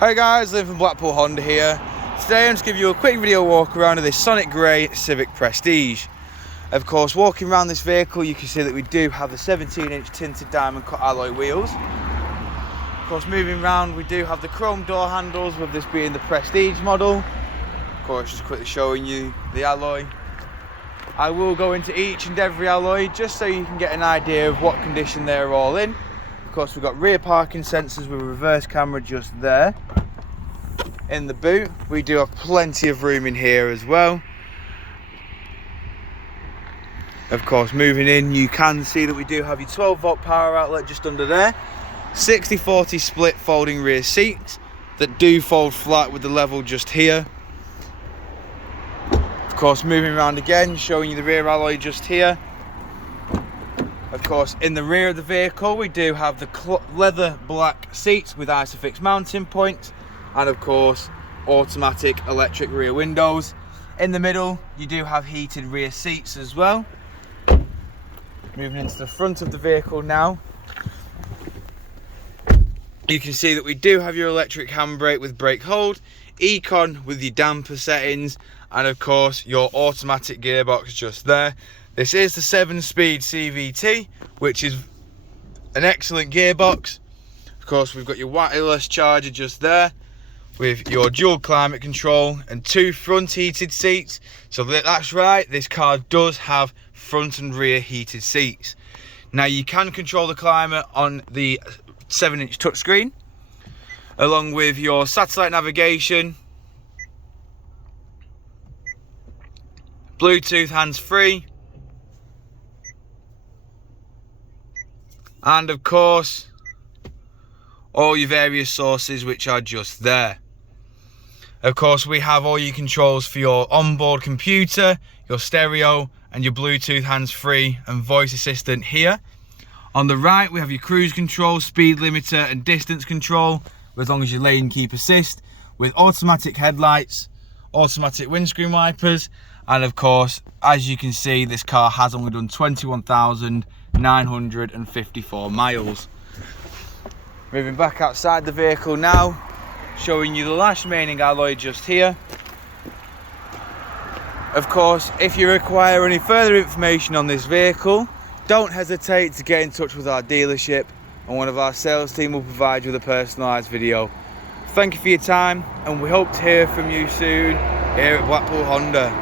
Hi guys, Liam from Blackpool Honda here. Today I'm just giving you a quick video walk around of this Sonic Grey Civic Prestige. Of course, walking around this vehicle you can see that we do have the 17-inch tinted diamond cut alloy wheels. Of course, moving around we do have the chrome door handles, with this being the Prestige model. Of course, just quickly showing you the alloy. I will go into each and every alloy just so you can get an idea of what condition they're all in. Of course, we've got rear parking sensors with a reverse camera just there. In the boot, we do have plenty of room in here as well. Of course, moving in, you can see that we do have your 12-volt power outlet just under there. 60/40 split folding rear seats that do fold flat with the level just here. Of course, moving around again, showing you the rear alloy just here. Of course, in the rear of the vehicle, we do have the leather black seats with Isofix mounting points, and of course, automatic electric rear windows. In the middle, you do have heated rear seats as well. Moving into the front of the vehicle now, you can see that we do have your electric handbrake with brake hold, Econ with your damper settings, and of course, your automatic gearbox just there. This is the 7-speed CVT, which is an excellent gearbox. Of course, we've got your wireless charger just there, with your dual climate control and 2 front heated seats. So that's right, this car does have front and rear heated seats. Now you can control the climate on the 7-inch touchscreen, along with your satellite navigation, Bluetooth hands-free, and of course all your various sources which are just there. Of course, we have all your controls for your onboard computer, your stereo, and your Bluetooth hands-free and voice assistant here. On the right we have your cruise control, speed limiter and distance control, as long as your lane keep assist, with automatic headlights, automatic windscreen wipers, and of course, as you can see, this car has only done 21,954 miles. Moving back outside the vehicle now, showing you the last remaining alloy just here. Of course, if you require any further information on this vehicle, don't hesitate to get in touch with our dealership, and one of our sales team will provide you with a personalised video. Thank you for your time, and we hope to hear from you soon here at Blackpool Honda.